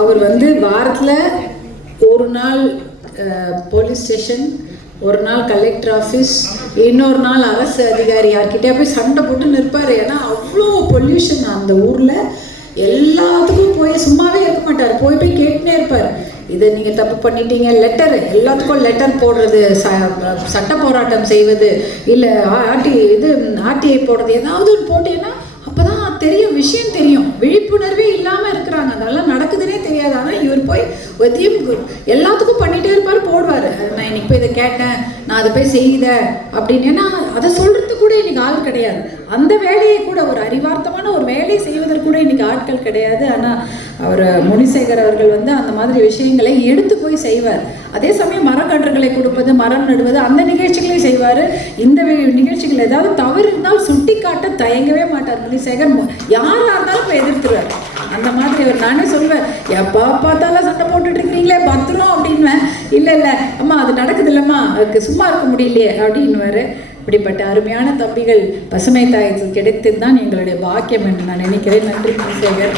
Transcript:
அவர் வந்து வாரத்தில் ஒரு நாள் போலீஸ் ஸ்டேஷன், ஒரு நாள் கலெக்டர் ஆஃபீஸ், இன்னொரு நாள் அரசு அதிகாரி யார்கிட்டே போய் சண்டை போட்டு நிற்பார். ஏன்னா அவ்வளோ பொல்யூஷன் அந்த ஊரில். எல்லாத்துக்கும் போய் சும்மாவே இருக்க மாட்டார், போய் போய் கேட்டுனே இருப்பார். இதை நீங்கள் தப்பு பண்ணிட்டீங்க, லெட்டர், எல்லாத்துக்கும் லெட்டர் போடுறது, சட்ட போராட்டம் செய்வது, இல்லை ஆர்டிஐ போடுறது, ஏதாவது ஒன்று போட்டீங்கன்னா அப்போ தான் தெரியும், விஷயம் தெரியும். விழிப்புணர்வே இல்லாமல் இருக்கிறாங்க, அதெல்லாம் நடக்குதுன்னே தெரியாது. ஆனால் இவர் போய் ஒத்தியும் எல்லாத்துக்கும் பண்ணிகிட்டே இருப்பார், போடுவார். நான் இன்னைக்கு போய் இதை கேட்டேன், நான் அதை போய் செய்தேன் அப்படின்னு. ஏன்னா அதை சொல்கிறதுக்கு கூட இன்னைக்கு ஆள் கிடையாது. அந்த வேலையை கூட, ஒரு அறிவார்த்தமான ஒரு வேலையை செய்வதற்கு கூட இன்னைக்கு ஆட்கள் கிடையாது. ஆனால் அவர் முனிசேகர் அவர்கள் வந்து அந்த மாதிரி விஷயங்களை எடுத்து போய் செய்வார். அதே சமயம் மரக்கன்றுகளை கொடுப்பது, மரம் நடுவது, அந்த நிகழ்ச்சிகளையும் செய்வார். இந்த நிகழ்ச்சிகள் ஏதாவது தவறு இருந்தால் சுட்டி காட்ட தயங்கவே மாட்டார் முனிசேகர். யாராக இருந்தாலும் இப்போ எதிர்த்துருவார். அந்த மாதிரி அவர், நானே சொல்வேன், எப்போ பார்த்தாலும் சண்டை போட்டுட்டு இருக்கிறீங்களே பத்திரம் அப்படின்வேன். இல்லை அம்மா அது நடக்குது இல்லைம்மா, அதுக்கு சும்மா இருக்க முடியலையே அப்படின்னுவார். இப்படிப்பட்ட அருமையான தம்பிகள் பசுமை தாயத்தில் கிடைத்தது தான் எங்களுடைய பாக்கியம் என்று நான் நினைக்கிறேன். நன்றி முனிசேகர்.